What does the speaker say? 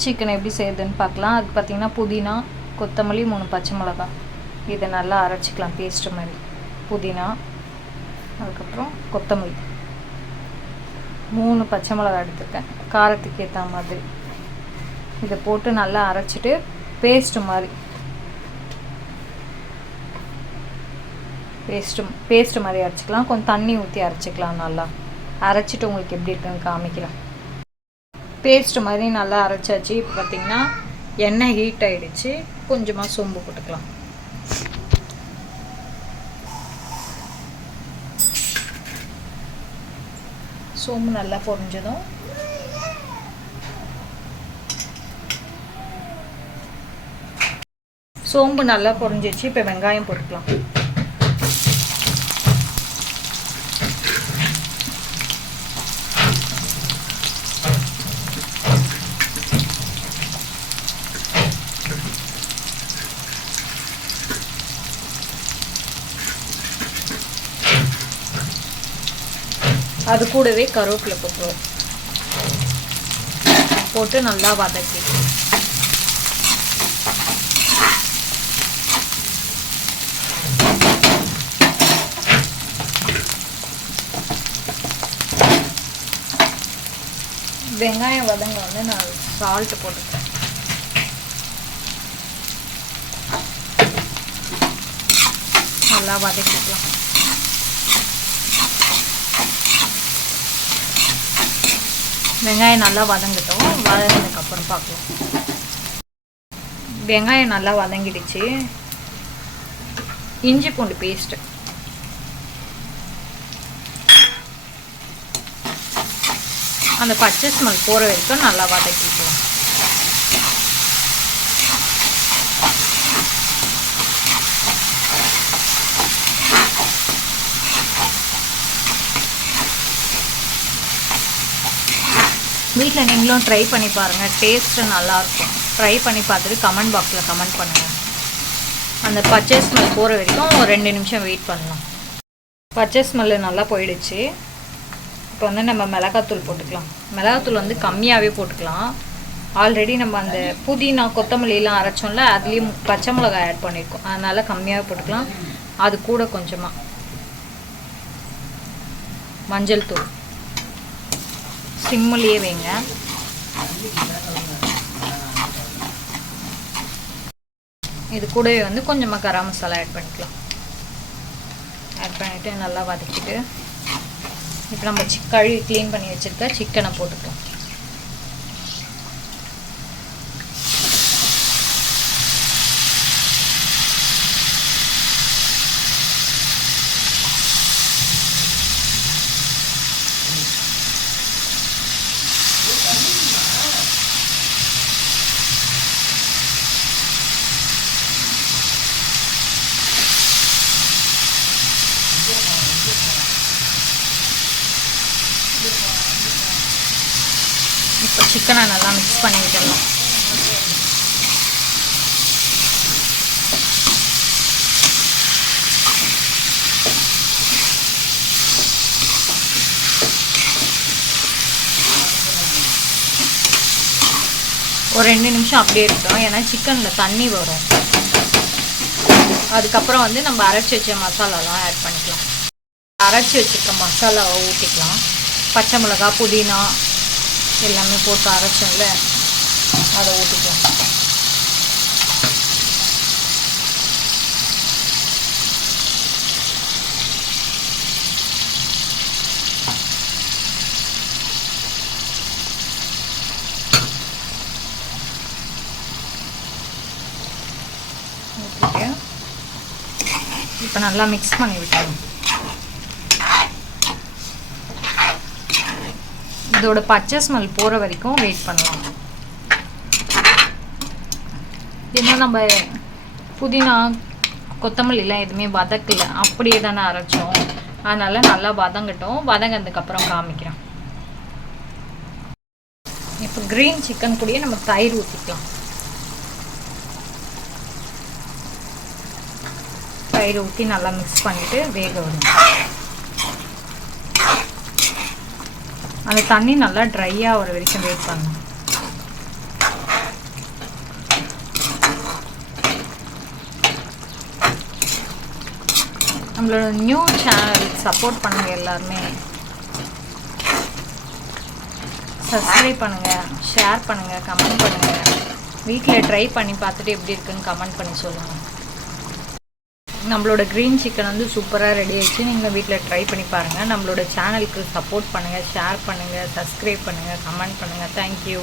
Green chicken எப்படி செய்யுதுன்னு பார்க்கலாம். அதுக்கு பார்த்திங்கன்னா புதினா, கொத்தமல்லி, 3 பச்சை மிளகாய் இதை நல்லா அரைச்சிக்கலாம் பேஸ்ட்டு மாதிரி. புதினா, அதுக்கப்புறம் கொத்தமல்லி, 3 பச்சை மிளகாய் எடுத்துருக்கேன் காரத்துக்கு ஏற்ற மாதிரி. இதை போட்டு நல்லா அரைச்சிட்டு பேஸ்ட்டு மாதிரி பேஸ்ட்டு மாதிரி அரைச்சிக்கலாம். கொஞ்சம் தண்ணி ஊற்றி அரைச்சிக்கலாம். நல்லா அரைச்சிட்டு உங்களுக்கு எப்படி இருக்குன்னு காமிக்கிறேன். பேஸ்ட்டு மாதிரி நல்லா அரைச்சாச்சு. இப்போ பார்த்திங்கன்னா எண்ணெய் ஹீட் ஆகிடுச்சு. கொஞ்சமாக சோம்பு போட்டுக்கலாம். சோம்பு நல்லா பொரிஞ்சதும் சோம்பு நல்லா பொரிஞ்சிச்சு. இப்போ வெங்காயம் போட்டுக்கலாம். அது கூடவே கருவேப்பிலை போட்டு நல்லா வதக்கி வெங்காயம் வதங்க வந்து நான் சால்ட் போட்டுக்கிறேன். நல்லா வதக்கிக்கலாம். வெங்காயம் நல்லா வதங்கட்டும். வதங்கினதுக்கப்புறம் பார்க்கலாம். வெங்காயம் நல்லா வதங்கிடுச்சு. இஞ்சி பூண்டு பேஸ்ட்டு அந்த பச்சை ஸ்மெல் போகிற வரைக்கும் நல்லா வதக்கிக்கலாம். வீட்டில் நீங்களும் ட்ரை பண்ணி பாருங்கள். டேஸ்ட்டு நல்லாயிருக்கும். ட்ரை பண்ணி பார்த்துட்டு கமெண்ட் பாக்ஸில் கமெண்ட் பண்ணுங்கள். அந்த பச்சை ஸ்மெல் போகிற வரைக்கும் ஒரு 2 நிமிஷம் வெயிட் பண்ணலாம். பச்சை ஸ்மெல்லு நல்லா போயிடுச்சு. இப்போ வந்து நம்ம மிளகாத்தூள் போட்டுக்கலாம். மிளகாத்தூள் வந்து கம்மியாகவே போட்டுக்கலாம். ஆல்ரெடி நம்ம அந்த புதினா கொத்தமல்லிலாம் அரைச்சோம்ல, அதுலேயும் பச்சை மிளகாய் ஆட் பண்ணியிருக்கோம். அதனால் கம்மியாகவே போட்டுக்கலாம். அது கூட கொஞ்சமாக மஞ்சள் தூள் சிம்மிலேயே வைங்க. இது கூடவே வந்து கொஞ்சமாக கரம் மசாலா ஆட் பண்ணிக்கலாம். ஆட் பண்ணிவிட்டு நல்லா வதக்கிட்டு இப்போ நம்ம கழுவி க்ளீன் பண்ணி வச்சுருக்க சிக்கனை போட்டுக்கலாம். இப்போ சிக்கனை நல்லா மிக்ஸ் பண்ணி விட்டுடலாம். ஒரு 2 நிமிஷம் அப்படியே இருக்கட்டும். ஏன்னா சிக்கனில் தண்ணி வரும். அதுக்கப்புறம் வந்து நம்ம அரைச்சி வச்ச மசாலாலாம் ஆட் பண்ணிக்கலாம். அரைச்சி வச்சுருக்க மசாலாவை ஊற்றிக்கலாம். பச்சை மிளகாய், புதினா எல்லாமே போட்டு அரைச்சோம்ல, அதை ஊற்றிக்கலாம். ஊற்றிட்டு இப்போ நல்லா மிக்ஸ் பண்ணி விட்டுருவோம். இதோட பச்சை ஸ்மெல் போகிற வரைக்கும் வெயிட் பண்ணலாம். ஏன்னா நம்ம புதினா கொத்தமல்லிலாம் எதுவுமே வதக்கலை, அப்படியே தானே அரைச்சோம். அதனால் நல்லா வதங்கட்டும். வதங்கினதுக்கப்புறம் காமிக்கிறேன். இப்போ க்ரீன் சிக்கன் கூடயே நம்ம தயிர் ஊற்றிக்கலாம். தயிர் ஊற்றி நல்லா மிக்ஸ் பண்ணிவிட்டு வேக விடணும். அந்த தண்ணி நல்லா ட்ரை ஆகிற வரைக்கும் வெயிட் பண்ணணும். நம்மளோட நியூ சேனல் சப்போர்ட் பண்ணுங்கள் எல்லாருமே. சப்ஸ்கிரைப் பண்ணுங்கள், ஷேர் பண்ணுங்கள், கமெண்ட் பண்ணுங்கள். வீட்டில் ட்ரை பண்ணி பார்த்துட்டு எப்படி இருக்குன்னு கமெண்ட் பண்ணி சொல்லுங்கள். நம்மளோட க்ரீன் சிக்கன் வந்து சூப்பராக ரெடி ஆயிடுச்சு. நீங்கள் வீட்டில் ட்ரை பண்ணி பாருங்கள். நம்மளோட சேனலுக்கு சப்போர்ட் பண்ணுங்கள், ஷேர் பண்ணுங்கள், சப்ஸ்கிரைப் பண்ணுங்கள், கமெண்ட் பண்ணுங்கள். தேங்க்யூ.